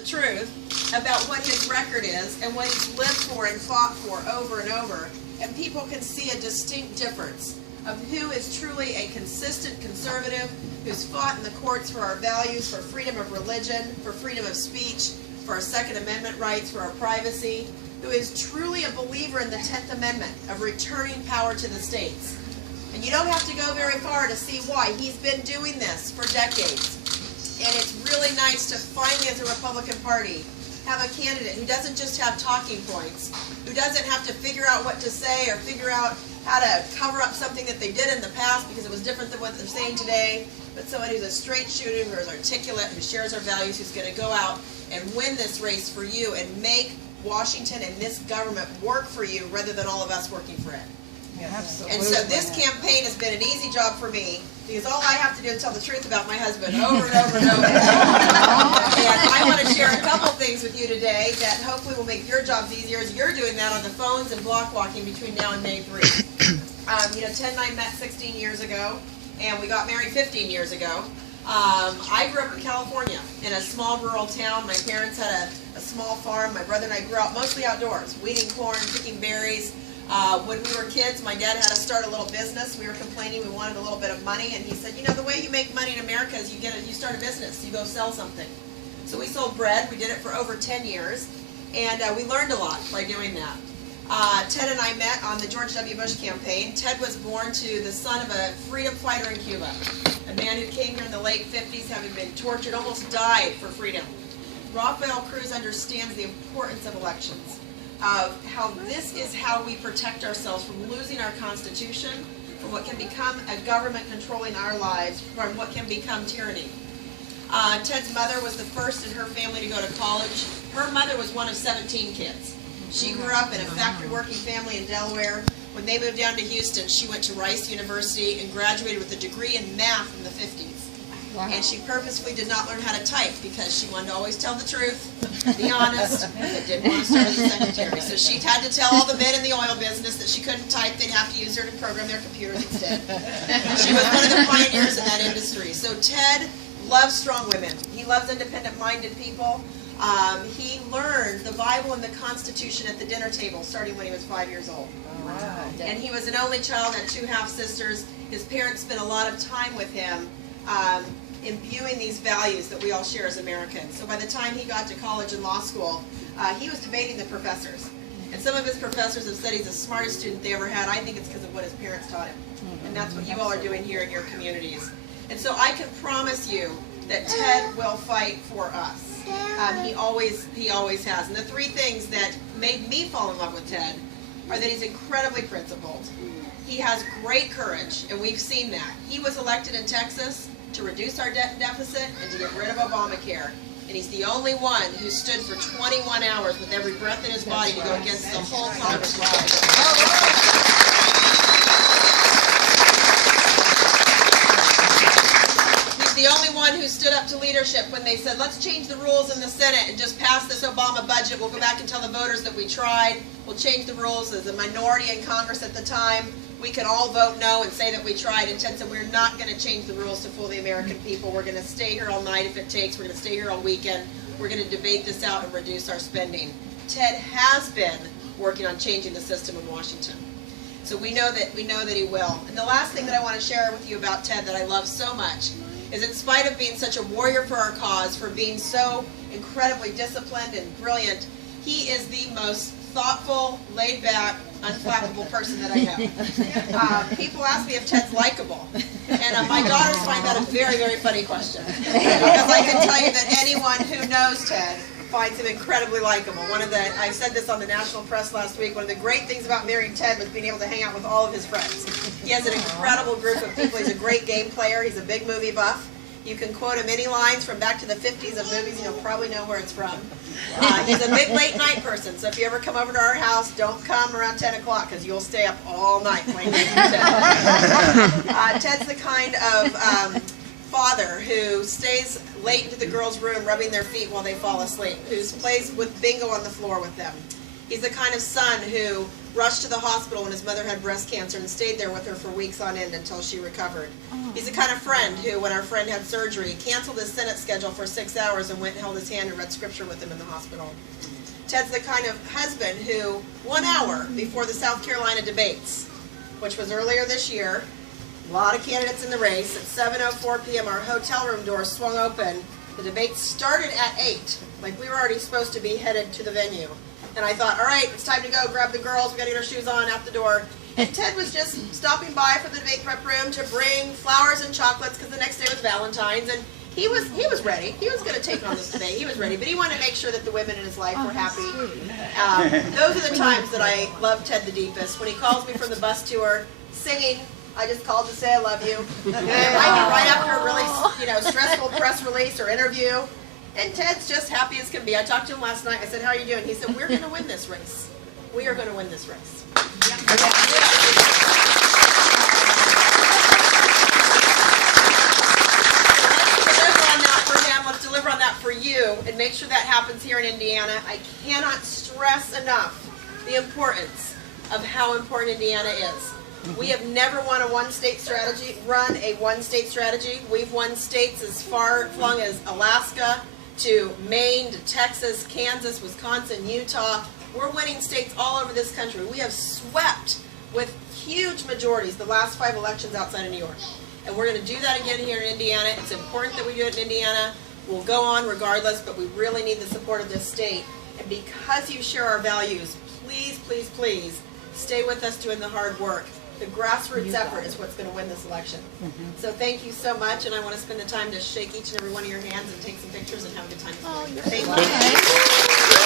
the truth about what his record is and what he's lived for and fought for over and over, and people can see a distinct difference of who is truly a consistent conservative, who's fought in the courts for our values, for freedom of religion, for freedom of speech, for our Second Amendment rights, for our privacy, who is truly a believer in the 10th Amendment of returning power to the states. And you don't have to go very far to see why. He's been doing this for decades. And it's really nice to finally, as a Republican Party, have a candidate who doesn't just have talking points, who doesn't have to figure out what to say or figure out how to cover up something that they did in the past because it was different than what they're saying today, but somebody who's a straight shooter, who is articulate, who shares our values, who's going to go out and win this race for you and make Washington and this government work for you rather than all of us working for it. Absolutely. And so this campaign has been an easy job for me because all I have to do is tell the truth about my husband over and over and over. And I want to share a couple things with you today that hopefully will make your jobs easier as you're doing that on the phones and block walking between now and May 3. Ted and I met 16 years ago, and we got married 15 years ago. I grew up in California in a small rural town. My parents had a small farm. My brother and I grew up mostly outdoors, weeding corn, picking berries. When we were kids, my dad had to start a little business. We were complaining we wanted a little bit of money, and he said, you know, the way you make money in America is you start a business. You go sell something. So we sold bread. We did it for over 10 years, and we learned a lot by doing that. Ted and I met on the George W. Bush campaign. Ted was born to the son of a freedom fighter in Cuba, a man who came here in the late 50s, having been tortured, almost died for freedom. Cruz understands the importance of elections, of how this is how we protect ourselves from losing our Constitution, from what can become a government controlling our lives, from what can become tyranny. Ted's mother was the first in her family to go to college. Her mother was one of 17 kids. She grew up in a factory-working family in Delaware. When they moved down to Houston, she went to Rice University and graduated with a degree in math in the 50s. Wow. And she purposefully did not learn how to type because she wanted to always tell the truth, be honest, but didn't want to start as a secretary. So she had to tell all the men in the oil business that she couldn't type, they'd have to use her to program their computers instead. She was one of the pioneers in that industry. So Ted loves strong women. He loves independent-minded people. He learned the Bible and the Constitution at the dinner table starting when he was 5 years old. Wow. And he was an only child, had 2 half-sisters. His parents spent a lot of time with him imbuing these values that we all share as Americans. So by the time he got to college and law school, he was debating the professors. And some of his professors have said he's the smartest student they ever had. I think it's because of what his parents taught him. And that's what you all are doing here in your communities. And so I can promise you that Ted will fight for us. He always has. And the 3 things that made me fall in love with Ted are that he's incredibly principled. He has great courage, and we've seen that. He was elected in Texas to reduce our debt and deficit and to get rid of Obamacare. And he's the only one who stood for 21 hours with every breath in his body to go against the whole Congress. The only one who stood up to leadership when they said, let's change the rules in the Senate and just pass this Obama budget. We'll go back and tell the voters that we tried. We'll change the rules. As a minority in Congress at the time, we could all vote no and say that we tried. And Ted said, we're not going to change the rules to fool the American people. We're going to stay here all night if it takes. We're going to stay here all weekend. We're going to debate this out and reduce our spending. Ted has been working on changing the system in Washington. So we know that he will. And the last thing that I want to share with you about Ted that I love so much is, in spite of being such a warrior for our cause, for being so incredibly disciplined and brilliant, he is the most thoughtful, laid-back, unflappable person that I know. People ask me if Ted's likable, and my daughters find that a very, very funny question, because I can tell you that anyone who knows Ted finds him incredibly likable. I said this on the national press last week, one of the great things about marrying Ted was being able to hang out with all of his friends. He has an incredible group of people. He's a great game player. He's a big movie buff. You can quote him any lines from back to the 50s of movies, and you'll probably know where it's from. He's a big late night person, so if you ever come over to our house, don't come around 10 o'clock, because you'll stay up all night playing games with Ted. Ted's the kind of father who stays late into the girls' room rubbing their feet while they fall asleep, who plays with bingo on the floor with them. He's the kind of son who rushed to the hospital when his mother had breast cancer and stayed there with her for weeks on end until she recovered. He's the kind of friend who, when our friend had surgery, canceled his Senate schedule for 6 hours and went and held his hand and read scripture with him in the hospital. Ted's the kind of husband who, 1 hour before the South Carolina debates, which was earlier this year, a lot of candidates in the race, at 7:04 p.m. our hotel room doors swung open. The debate started at 8, like we were already supposed to be headed to the venue. And I thought, all right, it's time to go, grab the girls, we gotta get our shoes on, out the door. And Ted was just stopping by from the debate prep room to bring flowers and chocolates, because the next day was Valentine's, and he was ready. He was gonna take on this debate, he was ready, but he wanted to make sure that the women in his life were happy. Those are the times that I love Ted the deepest, when he calls me from the bus tour, singing, I just called to say I love you. Right after a really stressful press release or interview. And Ted's just happy as can be. I talked to him last night. I said, how are you doing? He said, we're going to win this race. We are going to win this race. Let's deliver on that for him. Let's deliver on that for you and make sure that happens here in Indiana. I cannot stress enough the importance of how important Indiana is. We have never run a one-state strategy. We've won states as far-flung as Alaska, to Maine, to Texas, Kansas, Wisconsin, Utah. We're winning states all over this country. We have swept with huge majorities the last 5 elections outside of New York. And we're going to do that again here in Indiana. It's important that we do it in Indiana. We'll go on regardless, but we really need the support of this state. And because you share our values, please, please, please stay with us doing the hard work. The grassroots effort is what's going to win this election. So thank you so much, and I want to spend the time to shake each and every one of your hands and take some pictures and have a good time. Thank you.